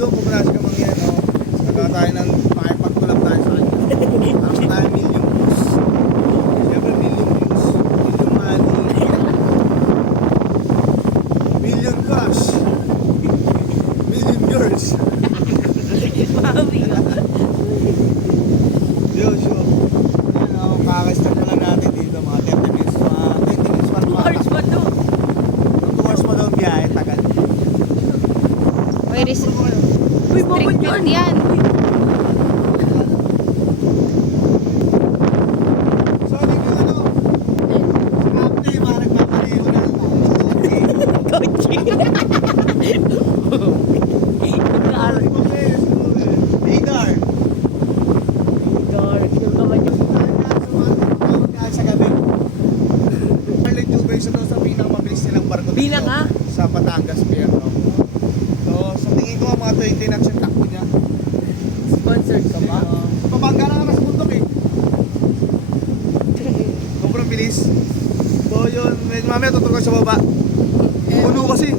yun, pupunasi ka mga yan, no? Nagawa tayo ng makipagkulap tayo sa kanya. Parang tayo million views. Siyempre million views, million money, million cash, million girls. Mawi ka. Yo, sure. Yan, oh, kakastart na lang natin dito, mga 30 minutes. Mga 20 minutes pa. 2 hours pa to. 2 hours pa daw biyahe, tagal. Uy, Uy, bawal restricted yan. yan. Sorry ko ano, update, mga nagpapareho na lang. Kotse. Sorry ko, please. Radar. Dark. Yung kamay niyo. Sa gabi. Arlen Jubes ito sa pinakamabilis nilang barko dito. Bilang ka? Sa Batangas Pier, no? So, sa tingin ko, mga 20 knots yung takbo niya. Sponsored ka ba? Pabangga na nga sa bundok eh. Sobrang bilis. So, yun. Medyo mamaya tutulog sa baba. Puno kasi.